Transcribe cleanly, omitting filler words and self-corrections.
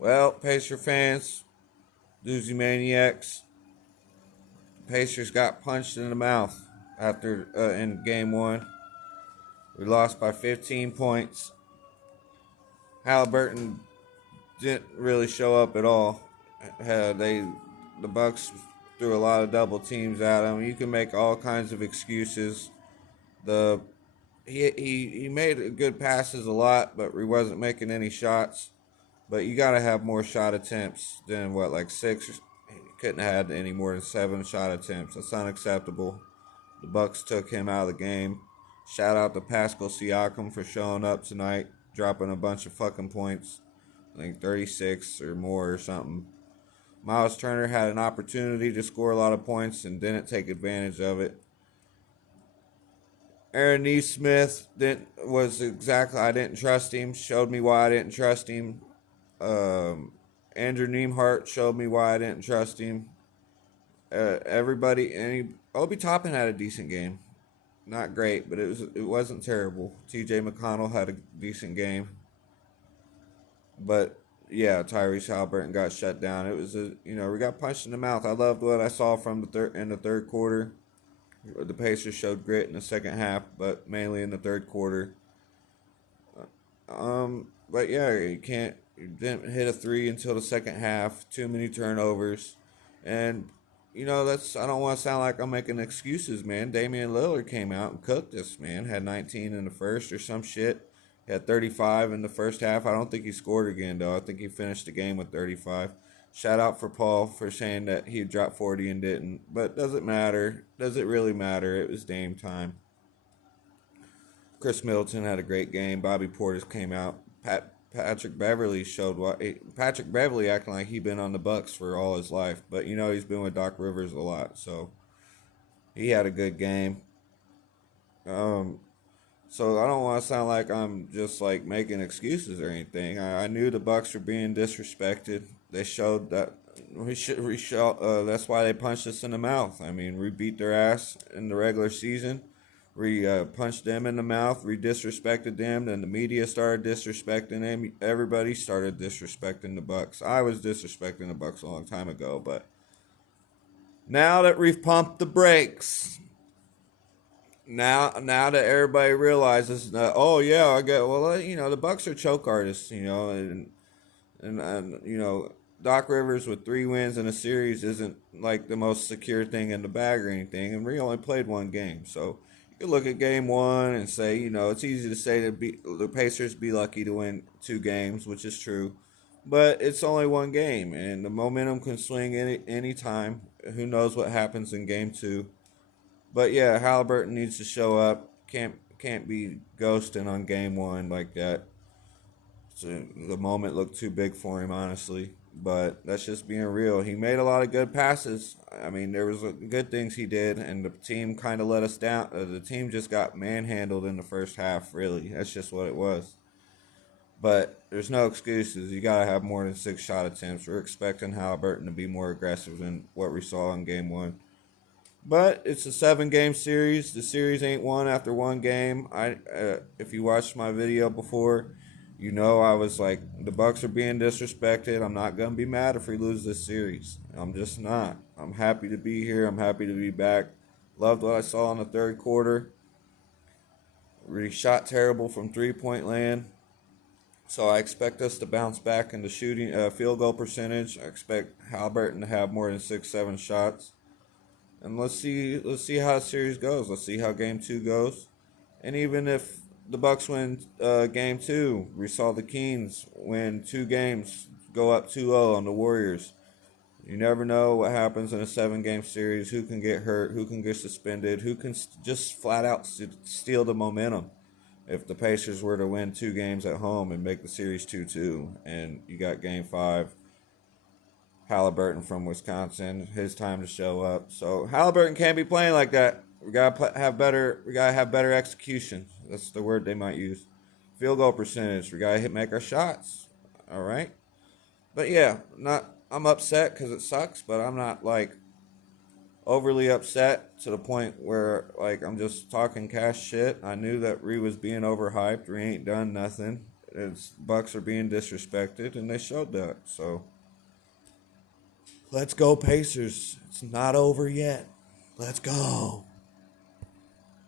Well, Pacer fans, Doozy maniacs, Pacers got punched in the mouth after in game one. We lost by 15 points. Halliburton didn't really show up at all. The Bucks threw a lot of double teams at him. You can make all kinds of excuses. The he made good passes a lot, but he wasn't making any shots. But you got to have more shot attempts than what, like six. He couldn't have had any more than 7 shot attempts. That's unacceptable. The Bucks took him out of the game. Shout out to Pascal Siakam for showing up tonight, dropping a bunch of fucking points. I think 36 or more or something. Miles Turner had an opportunity to score a lot of points and didn't take advantage of it. Aaron Neesmith I didn't trust him. Showed me why I didn't trust him. Andrew Nembhard showed me why I didn't trust him. Obi Toppin had a decent game. Not great, but it wasn't terrible. T.J. McConnell had a decent game. But yeah, Tyrese Halliburton got shut down. We got punched in the mouth. I loved what I saw from in the third quarter. The Pacers showed grit in the second half, but mainly in the third quarter. But yeah, you didn't hit a three until the second half. Too many turnovers, and I don't want to sound like I'm making excuses, man. Damian Lillard came out and cooked us, man. Had 19 in the first or some shit. Had 35 in the first half. I don't think he scored again, though. I think he finished the game with 35. Shout out for Paul for saying that he dropped 40 and didn't. But does it matter? Does it really matter? It was Dame time. Chris Middleton had a great game. Bobby Portis came out. Patrick Beverly Patrick Beverly acting like he'd been on the Bucks for all his life. But he's been with Doc Rivers a lot. So he had a good game. So I don't want to sound like I'm just like making excuses or anything. I knew the Bucks were being disrespected. They showed that that's why they punched us in the mouth. I mean, we beat their ass in the regular season. We punched them in the mouth. We disrespected them. Then the media started disrespecting them. Everybody started disrespecting the Bucks. I was disrespecting the Bucks a long time ago, but now that we've pumped the brakes. Now that everybody realizes that, oh yeah, the Bucks are choke artists, and Doc Rivers with 3 wins in a series isn't like the most secure thing in the bag or anything, and we only played 1 game, so you look at game 1 and say, it's easy to say that the Pacers be lucky to win 2 games, which is true, but it's only 1 game, and the momentum can swing any time. Who knows what happens in game 2? But yeah, Halliburton needs to show up. Can't be ghosting on game 1 like that. So the moment looked too big for him, honestly. But that's just being real. He made a lot of good passes. I mean, there was good things he did, and the team kind of let us down. The team just got manhandled in the first half, really. That's just what it was. But there's no excuses. You got to have more than 6 shot attempts. We're expecting Halliburton to be more aggressive than what we saw in game 1. But it's a 7-game series. The series ain't won after 1 game. If you watched my video before, I was like, the Bucks are being disrespected. I'm not gonna be mad if we lose this series. I'm just not. I'm happy to be here. I'm happy to be back. Loved what I saw in the third quarter. We shot terrible from 3-point land. So I expect us to bounce back in the shooting field goal percentage. I expect Halliburton to have more than 6-7 shots. And let's see how the series goes. Let's see how game 2 goes. And even if the Bucks win game 2, we saw the Kings win 2 games, go up 2-0 on the Warriors. You never know what happens in a 7-game series. Who can get hurt? Who can get suspended? Who can just flat out steal the momentum? If the Pacers were to win 2 games at home and make the series 2-2, and you got game 5. Halliburton from Wisconsin, his time to show up. So Halliburton can't be playing like that. We gotta have better execution. That's the word they might use. Field goal percentage. We gotta make our shots. All right. But yeah, I'm upset because it sucks, but I'm not like overly upset to the point where like I'm just talking cash shit. I knew that Ree was being overhyped. Ree ain't done nothing. Bucks are being disrespected, and they showed that. So let's go Pacers. It's not over yet. Let's go.